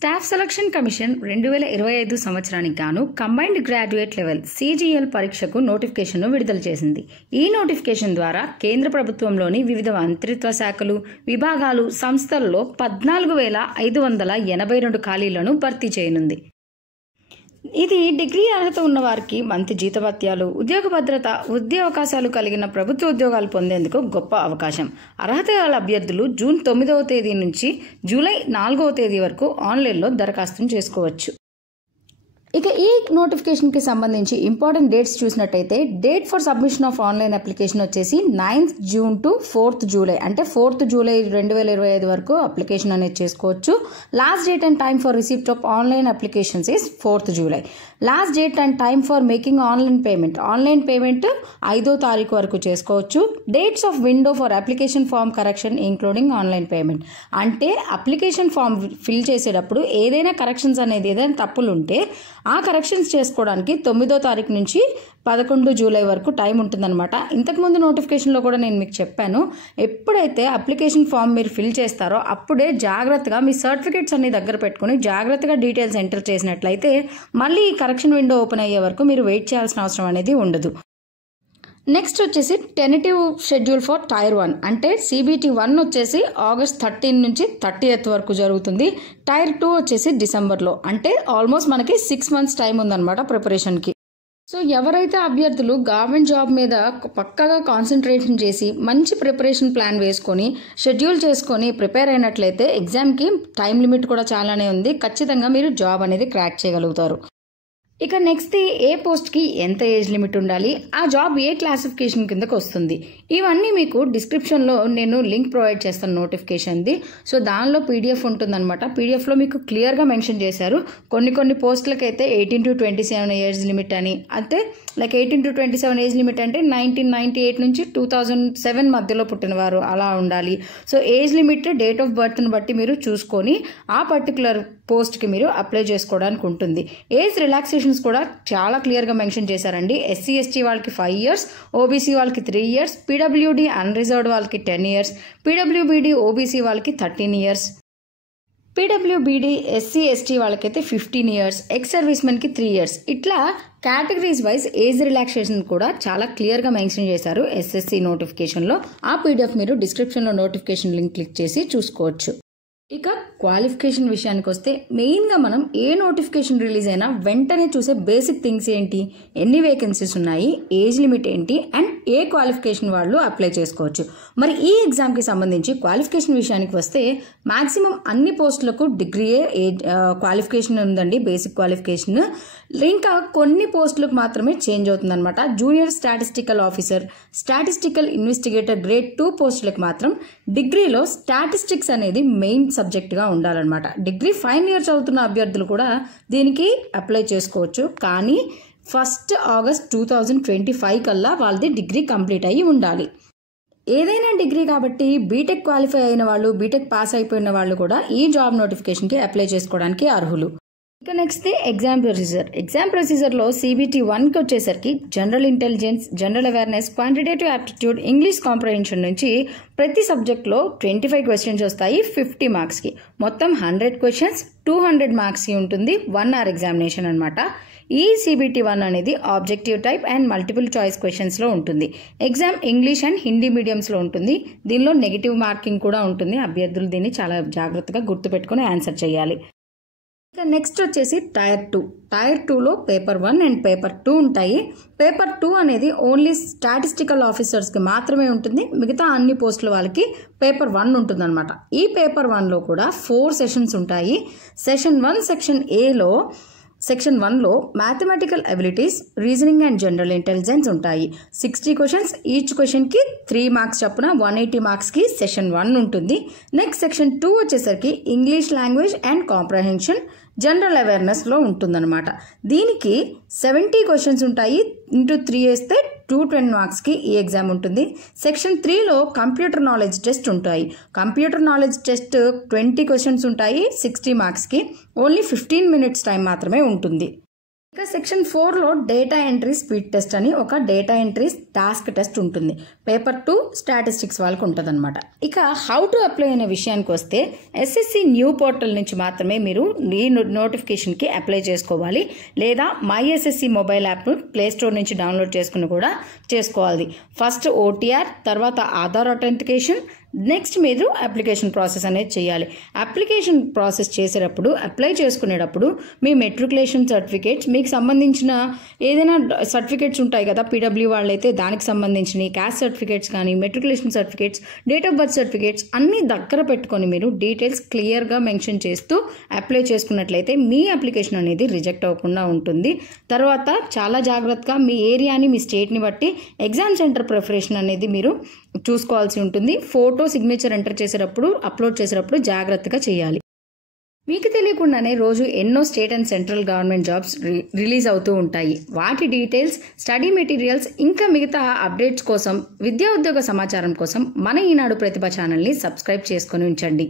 Staff selection commission 2025 సంవత్సరానికి గాను combined graduate level CGL పరీక్షకు నోటిఫికేషన్ను విడుదల చేసింది. ఈ నోటిఫికేషన్ ద్వారా కేంద్ర ప్రభుత్వంలోని వివిధ మంత్రిత్వ శాఖలు, విభాగాలు, సంస్థల్లో 14,582 ఖాళీలను భర్తీ చేయనుంది. ఇది డిగ్రీ అర్హత ఉన్న వారికి మంచి జీతభత్యాలు, ఉద్యోగ భద్రత, ఉద్యోగావకాశాలు కలిగిన ప్రభుత్వ ఉద్యోగాలు పొందేందుకు గొప్ప అవకాశం. అర్హత గల అభ్యర్థులు జూన్ 9వ తేదీ నుంచి జూలై 4వ తేదీ వరకు ఆన్లైన్లో దరఖాస్తును చేసుకోవచ్చు. ఇక ఈ నోటిఫికేషన్కి సంబంధించి ఇంపార్టెంట్ డేట్స్ చూసినట్టయితే date for submission of online application వచ్చేసి 9th June to 4th July, అంటే 4th July 2025 వరకు అప్లికేషన్ అనేది చేసుకోవచ్చు. Last date and time for receipt of online applications is 4th July. Last date and time for making online payment 5వ తారీఖు వరకు చేసుకోవచ్చు. Dates of window for application form correction including online payment, అంటే application form fill చేసేటప్పుడు ఏదైనా corrections అనేది ఏదైనా తప్పులు ఉంటే ఆ కరెక్షన్స్ చేసుకోవడానికి 9వ తారీఖు నుంచి 11 జూలై వరకు టైం ఉంటుందన్నమాట. ఇంతకుముందు నోటిఫికేషన్లో కూడా నేను మీకు చెప్పాను, ఎప్పుడైతే అప్లికేషన్ ఫామ్ మీరు ఫిల్ చేస్తారో అప్పుడే జాగ్రత్తగా మీ సర్టిఫికేట్స్ అన్ని దగ్గర పెట్టుకుని జాగ్రత్తగా డీటెయిల్స్ ఎంటర్ చేసినట్లయితే మళ్ళీ ఈ కరెక్షన్ విండో ఓపెన్ అయ్యే వరకు మీరు వెయిట్ చేయాల్సిన అవసరం అనేది ఉండదు. నెక్స్ట్ వచ్చేసి టెంటేటివ్ షెడ్యూల్ ఫర్ టైర్ 1, అంటే CBT 1 వచ్చేసి August 13 నుంచి 30th వరకు జరుగుతుంది. టైర్ 2 వచ్చేసి డిసెంబర్లో, అంటే ఆల్మోస్ట్ మనకి 6 months టైం ఉందన్నమాట ప్రిపరేషన్కి. సో ఎవరైతే అభ్యర్థులు గవర్నమెంట్ జాబ్ మీద పక్కగా కాన్సన్ట్రేషన్ చేసి మంచి ప్రిపరేషన్ ప్లాన్ వేసుకొని షెడ్యూల్ చేసుకొని ప్రిపేర్ అయినట్లయితే ఎగ్జామ్కి టైం లిమిట్ కూడా చాలానే ఉంది. ఖచ్చితంగా మీరు జాబ్ అనేది క్రాక్ చేయగలుగుతారు. ఇక నెక్స్ట్ ఏ పోస్ట్కి ఎంత ఏజ్ లిమిట్ ఉండాలి, ఆ జాబ్ ఏ క్లాసిఫికేషన్ కిందకు వస్తుంది, ఇవన్నీ మీకు డిస్క్రిప్షన్లో నేను లింక్ ప్రొవైడ్ చేస్తాను నోటిఫికేషన్ది. సో దానిలో PDF ఉంటుందన్నమాట. PDFలో మీకు క్లియర్గా మెన్షన్ చేశారు. కొన్ని పోస్టులకి అయితే 18 to 27 ఏజ్ లిమిట్ అని, అంటే లైక్ 18 to 27 ఏజ్ లిమిట్ అంటే 1998 నుంచి 2007 మధ్యలో పుట్టినవారు అలా ఉండాలి. So age limit date of బర్త్ని బట్టి మీరు చూసుకొని ఆ పర్టికులర్ పోస్ట్కి మీరు అప్లై చేసుకోవడానికి ఉంటుంది. ఏజ్ రిలాక్సేషన్స్ కూడా చాలా క్లియర్గా మెన్షన్ చేశారండి. SC ST వాళ్ళకి 5 years, OBC వాళ్ళకి 3 years, PWD అన్రిజర్వ్డ్ వాళ్ళకి 10 years, PWBD OBC వాళ్ళకి 13 years, PWBD SC ST వాళ్ళకైతే 15 years, ఎక్స్ సర్వీస్ మెన్కి 3 years. ఇట్లా కేటగిరీస్ వైజ్ ఏజ్ రిలాక్సేషన్ కూడా చాలా క్లియర్గా మెన్షన్ చేశారు SSC నోటిఫికేషన్లో. ఆ PDF మీరు డిస్క్రిప్షన్లో నోటిఫికేషన్ లింక్ క్లిక్ చేసి చూసుకోవచ్చు. ఇక క్వాలిఫికేషన్ విషయానికి వస్తే మెయిన్గా మనం ఏ నోటిఫికేషన్ రిలీజ్ అయినా వెంటనే చూసే బేసిక్ థింగ్స్ ఏంటి, ఎన్ని వేకెన్సీస్ ఉన్నాయి, ఏజ్ లిమిట్ ఏంటి, అండ్ ఏ క్వాలిఫికేషన్ వాళ్ళు అప్లై చేసుకోవచ్చు. మరి ఈ ఎగ్జామ్కి సంబంధించి క్వాలిఫికేషన్ విషయానికి వస్తే మ్యాక్సిమం అన్ని పోస్టులకు డిగ్రీయే క్వాలిఫికేషన్ ఉందండి, బేసిక్ క్వాలిఫికేషన్. ఇంకా కొన్ని పోస్టులకు మాత్రమే చేంజ్ అవుతుందన్నమాట. Junior statistical officer, statistical investigator grade 2 పోస్టులకు మాత్రం డిగ్రీలో స్టాటిస్టిక్స్ అనేది మెయిన్ సబ్జెక్ట్గా ఉండాలన్నమాట. డిగ్రీ ఫైనల్ ఇయర్ చదువుతున్న అభ్యర్థులు కూడా దీనికి అప్లై చేసుకోవచ్చు, కానీ 1st August 2025 కల్లా వాళ్ళది డిగ్రీ కంప్లీట్ అయ్యి ఉండాలి. ఏదైనా డిగ్రీ కాబట్టి బీటెక్ క్వాలిఫై అయిన వాళ్ళు, బీటెక్ పాస్ అయిపోయిన వాళ్ళు కూడా ఈ జాబ్ నోటిఫికేషన్కి అప్లై చేసుకోవడానికి అర్హులు. ఇక నెక్స్ట్ ఎగ్జామ్ ప్రొసీజర్లో CBT 1కి వచ్చేసరికి general intelligence, general awareness, quantitative aptitude, English comprehension నుంచి ప్రతి సబ్జెక్ట్లో 25 క్వశ్చన్స్ వస్తాయి 50 మార్క్స్కి. మొత్తం 100 క్వశ్చన్స్ 200 మార్క్స్కి ఉంటుంది. 1 hour ఎగ్జామినేషన్ అనమాట. ఈ CBT 1 అనేది objective type and multiple choice క్వశ్చన్స్లో ఉంటుంది. ఎగ్జామ్ ఇంగ్లీష్ అండ్ హిందీ మీడియంస్లో ఉంటుంది. దీనిలో నెగిటివ్ మార్కింగ్ కూడా ఉంటుంది. అభ్యర్థులు దీన్ని చాలా జాగ్రత్తగా గుర్తుపెట్టుకుని ఆన్సర్ చేయాలి. ఇక నెక్స్ట్ వచ్చేసి టైర్ 2లో పేపర్ 1 అండ్ పేపర్ 2 ఉంటాయి. పేపర్ 2 అనేది ఓన్లీ స్టాటిస్టికల్ ఆఫీసర్స్కి మాత్రమే ఉంటుంది. మిగతా అన్ని పోస్టుల వాళ్ళకి పేపర్ 1 ఉంటుందన్నమాట. ఈ పేపర్ 1లో కూడా 4 సెషన్స్ ఉంటాయి. సెషన్ 1 సెక్షన్ 1లో mathematical abilities, reasoning and general intelligence ఉంటాయి. 60 క్వశ్చన్స్, ఈచ్ క్వశ్చన్కి 3 మార్క్స్ చొప్పున 180 మార్క్స్కి సెషన్ 1 ఉంటుంది. నెక్స్ట్ సెక్షన్ 2 వచ్చేసరికి English language and comprehension, general అవేర్నెస్లో ఉంటుందన్నమాట. దీనికి 70 క్వశ్చన్స్ ఉంటాయి. ఇంటూ 3 వేస్తే 210 మార్క్స్కి ఈ ఎగ్జామ్ ఉంటుంది. సెక్షన్ 3లో కంప్యూటర్ నాలెడ్జ్ టెస్ట్ ఉంటాయి. కంప్యూటర్ నాలెడ్జ్ టెస్ట్ 20 క్వశ్చన్స్ ఉంటాయి 60 మార్క్స్కి. ఓన్లీ 15 minutes టైం మాత్రమే ఉంటుంది. ఇక సెక్షన్ 4లో డేటా ఎంట్రీ స్పీడ్ టెస్ట్ అని ఒక డేటా ఎంట్రీ టాస్క్ టెస్ట్ ఉంటుంది. పేపర్ 2 స్టాటిస్టిక్స్ వాళ్ళకు ఉంటుంది అనమాట. ఇక హౌ టు అప్లై అనే విషయానికి వస్తే ఎస్ఎస్సి న్యూ పోర్టల్ నుంచి మాత్రమే మీరు ఈ నోటిఫికేషన్కి అప్లై చేసుకోవాలి, లేదా my SSC mobile app play store నుంచి డౌన్లోడ్ చేసుకుని కూడా చేసుకోవాలి. ఫస్ట్ ఓటీఆర్, తర్వాత ఆధార్ అథెంటికేషన్, నెక్స్ట్ మీరు అప్లికేషన్ ప్రాసెస్ అనేది చేయాలి. అప్లికేషన్ ప్రాసెస్ చేసేటప్పుడు అప్లై చేసుకునేటప్పుడు మీ మెట్రికులేషన్ సర్టిఫికేట్స్, మీకు సంబంధించిన ఏదైనా సర్టిఫికేట్స్ ఉంటాయి కదా, పీడబ్ల్యూ వాళ్ళైతే దానికి సంబంధించిన క్యాస్ట్ సర్టిఫికేట్స్ కానీ, matriculation certificates, date of birth certificates అన్నీ దగ్గర పెట్టుకొని మీరు డీటెయిల్స్ క్లియర్గా మెన్షన్ చేస్తూ అప్లై చేసుకున్నట్లయితే మీ అప్లికేషన్ అనేది రిజెక్ట్ అవ్వకుండా ఉంటుంది. తర్వాత చాలా జాగ్రత్తగా మీ ఏరియాని, మీ స్టేట్ని బట్టి ఎగ్జామ్ సెంటర్ ప్రిపరేషన్ అనేది మీరు చూసుకోవాల్సి ఉంటుంది. ఫోటో సిగ్నేచర్ ఎంటర్ చేసేటప్పుడు, అప్లోడ్ చేసేటప్పుడు జాగ్రత్తగా చేయాలి. మీకు తెలియకుండానే రోజు ఎన్నో state and central government jobs release అవుతూ ఉంటాయి. వాటి డీటెయిల్స్, స్టడీ మెటీరియల్స్, ఇంకా మిగతా అప్డేట్స్ కోసం, విద్యా ఉద్యోగ సమాచారం కోసం మన ఈనాడు ప్రతిభ ఛానల్ని సబ్స్క్రైబ్ చేసుకొని ఉంచండి.